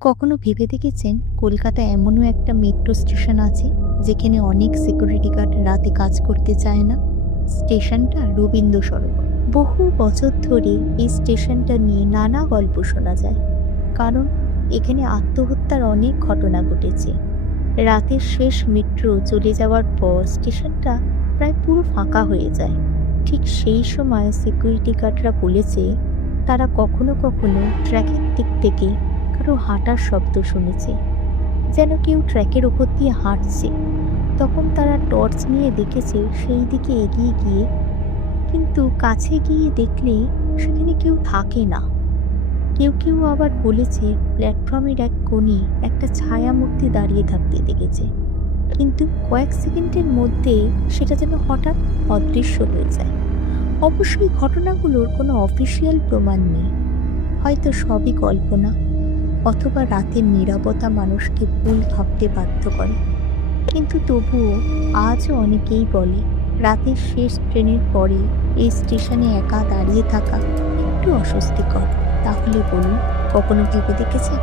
কখনো ভেবে দেখেছেন কলকাতায় এমনও একটা মেট্রো স্টেশন আছে যেখানে অনেক সিকিউরিটি গার্ড রাতে কাজ করতে চায় না? স্টেশনটা রবীন্দ্র সরোবর। বহু বছর ধরে এই স্টেশনটা নিয়ে নানা গল্প শোনা যায়, কারণ এখানে আত্মহত্যার অনেক ঘটনা ঘটেছে। রাতের শেষ মেট্রো চলে যাওয়ার পর স্টেশনটা প্রায় পুরো ফাঁকা হয়ে যায়। ঠিক সেই সময় সিকিউরিটি গার্ডরা বলেছে তারা কখনো কখনো ট্র্যাকের দিক থেকে কারো হাঁটার শব্দ শুনেছে, যেন কেউ ট্র্যাকের ওপর দিয়ে হাঁটছে। তখন তারা টর্চ নিয়ে দেখেছে সেই দিকে এগিয়ে গিয়ে, কিন্তু কাছে গিয়ে দেখলে সেখানে কেউ থাকে না। কেউ কেউ আবার বলেছে প্ল্যাটফর্মের এক কোণে একটা ছায়া মূর্তি দাঁড়িয়ে থাকতে দেখেছে, কিন্তু কয়েক সেকেন্ডের মধ্যে সেটা যেন হঠাৎ অদৃশ্য হয়ে যায়। অবশ্যই ঘটনাগুলোর কোনো অফিসিয়াল প্রমাণ নেই, হয়তো সবই কল্পনা, অথবা রাতের নীরবতা মানুষকে ভুল ভাবতে বাধ্য করে। কিন্তু তবুও আজও অনেকেই বলে রাতের শেষ ট্রেনের পরে এই স্টেশনে একা দাঁড়িয়ে থাকা একটু অস্বস্তিকর। তাহলে বলুন, কখনো ভেবে দেখেছেন